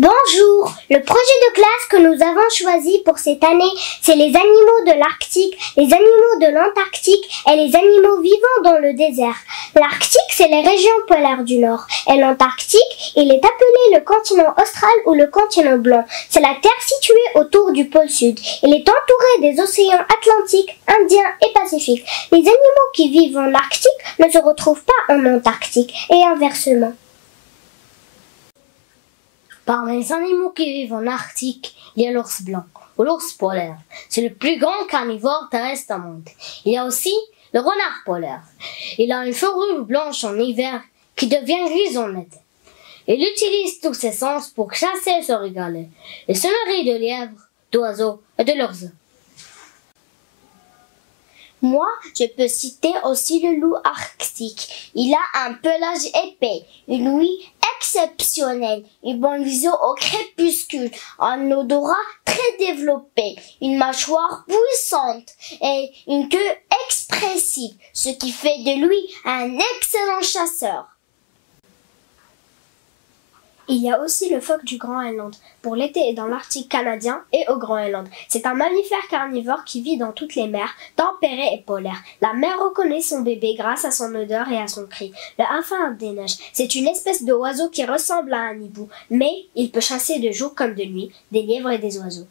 Bonjour, le projet de classe que nous avons choisi pour cette année, c'est les animaux de l'Arctique, les animaux de l'Antarctique et les animaux vivant dans le désert. L'Arctique, c'est les régions polaires du Nord, et l'Antarctique, il est appelé le continent austral ou le continent blanc. C'est la Terre située autour du pôle Sud. Il est entouré des océans Atlantique, Indien et Pacifique. Les animaux qui vivent en Arctique ne se retrouvent pas en Antarctique, et inversement. Parmi les animaux qui vivent en Arctique, il y a l'ours blanc, ou l'ours polaire. C'est le plus grand carnivore terrestre au monde. Il y a aussi le renard polaire. Il a une fourrure blanche en hiver qui devient grise en été. Il utilise tous ses sens pour chasser et se régaler. Il se nourrit de lièvres, d'oiseaux et de leurs œufs. Moi, je peux citer aussi le loup arctique. Il a un pelage épais, une ouïe exceptionnelle, une bonne vision au crépuscule, un odorat très développé, une mâchoire puissante et une queue expressive, ce qui fait de lui un excellent chasseur. Il y a aussi le phoque du Groenland, pour l'été et dans l'Arctique canadien et au Groenland. C'est un mammifère carnivore qui vit dans toutes les mers, tempérées et polaires. La mère reconnaît son bébé grâce à son odeur et à son cri. Le Halfling des neiges, c'est une espèce d'oiseau qui ressemble à un hibou, mais il peut chasser de jour comme de nuit, des lièvres et des oiseaux.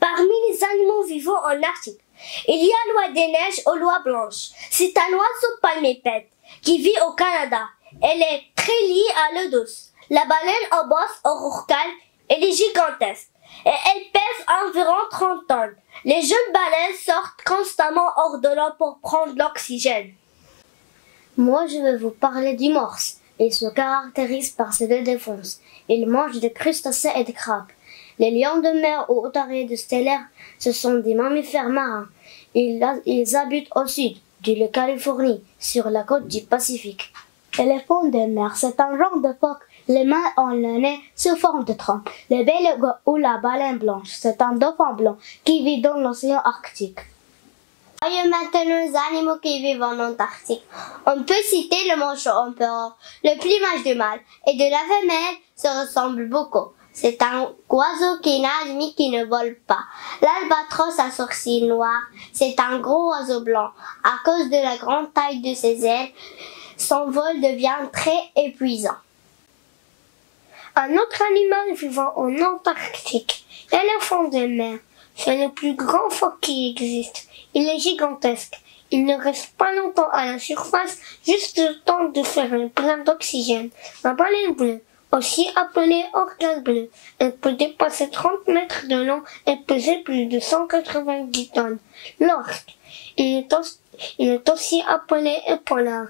Parmi les animaux vivants en Arctique, il y a l'oie des neiges aux lois blanches. C'est un oiseau palmipède qui vit au Canada. Elle est très liée à l'eau douce. La baleine en bosse au rorqual, elle est gigantesque et elle pèse environ 30 tonnes. Les jeunes baleines sortent constamment hors de l'eau pour prendre l'oxygène. Moi, je vais vous parler du morse. Il se caractérise par ses deux défenses. Il mange des crustacés et des crabes. Les lions de mer ou otaries de stellaire, ce sont des mammifères marins. Ils habitent au sud de la Californie, sur la côte du Pacifique. L'éléphant de mer, c'est un genre de phoque. Les mains ont le nez sous forme de trompe. Le beluga ou la baleine blanche, c'est un dauphin blanc qui vit dans l'océan Arctique. Voyons maintenant les animaux qui vivent en Antarctique. On peut citer le manchot empereur. Le plumage du mâle et de la femelle se ressemblent beaucoup. C'est un oiseau qui nage mais qui ne vole pas. L'albatros à sourcils noirs, c'est un gros oiseau blanc. À cause de la grande taille de ses ailes, son vol devient très épuisant. Un autre animal vivant en Antarctique, l'éléphant de mer, c'est le plus grand phoque qui existe. Il est gigantesque. Il ne reste pas longtemps à la surface, juste le temps de faire un plein d'oxygène. La baleine bleue, aussi appelée orcale bleue, elle peut dépasser 30 mètres de long et peser plus de 190 tonnes. L'orque, il est aussi appelé épaulard.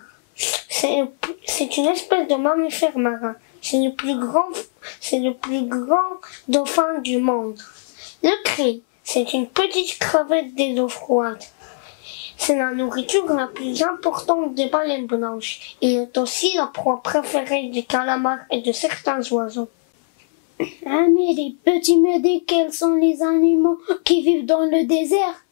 C'est une espèce de mammifère marin. C'est le plus grand dauphin du monde. Le krill, c'est une petite crevette des eaux froides. C'est la nourriture la plus importante des baleines blanches. Il est aussi la proie préférée des calamars et de certains oiseaux. Amélie, peux-tu me dire quels sont les animaux qui vivent dans le désert?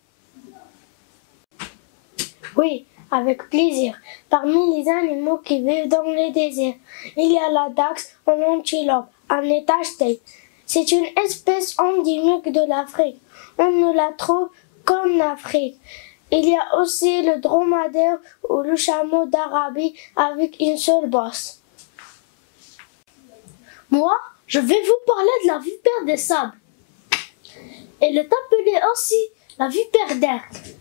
Oui, avec plaisir. Parmi les animaux qui vivent dans le désert, il y a la dachse ou l'antilope, un étage-tête. C'est une espèce endémique de l'Afrique. On ne la trouve qu'en Afrique. Il y a aussi le dromadaire ou le chameau d'Arabie avec une seule bosse. Moi, je vais vous parler de la vipère des sables. Elle est appelée aussi la vipère d'Hercle.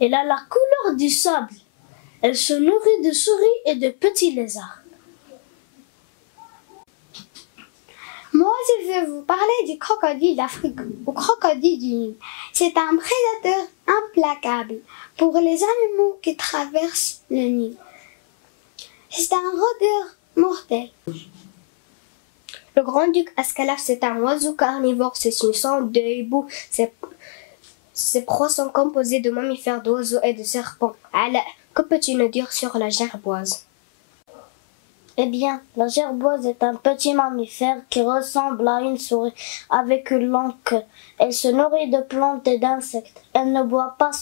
Elle a la couleur du sable. Elle se nourrit de souris et de petits lézards. Moi, je vais vous parler du crocodile d'Afrique, ou crocodile du Nil. C'est un prédateur implacable pour les animaux qui traversent le Nil. C'est un rôdeur mortel. Le grand-duc Ascalaf, c'est un oiseau carnivore, c'est une sorte de hibou. Ses proies sont composées de mammifères, d'oiseaux et de serpents. Alors, que peux-tu nous dire sur la gerboise? Eh bien, la gerboise est un petit mammifère qui ressemble à une souris avec une longue queue. Elle se nourrit de plantes et d'insectes. Elle ne boit pas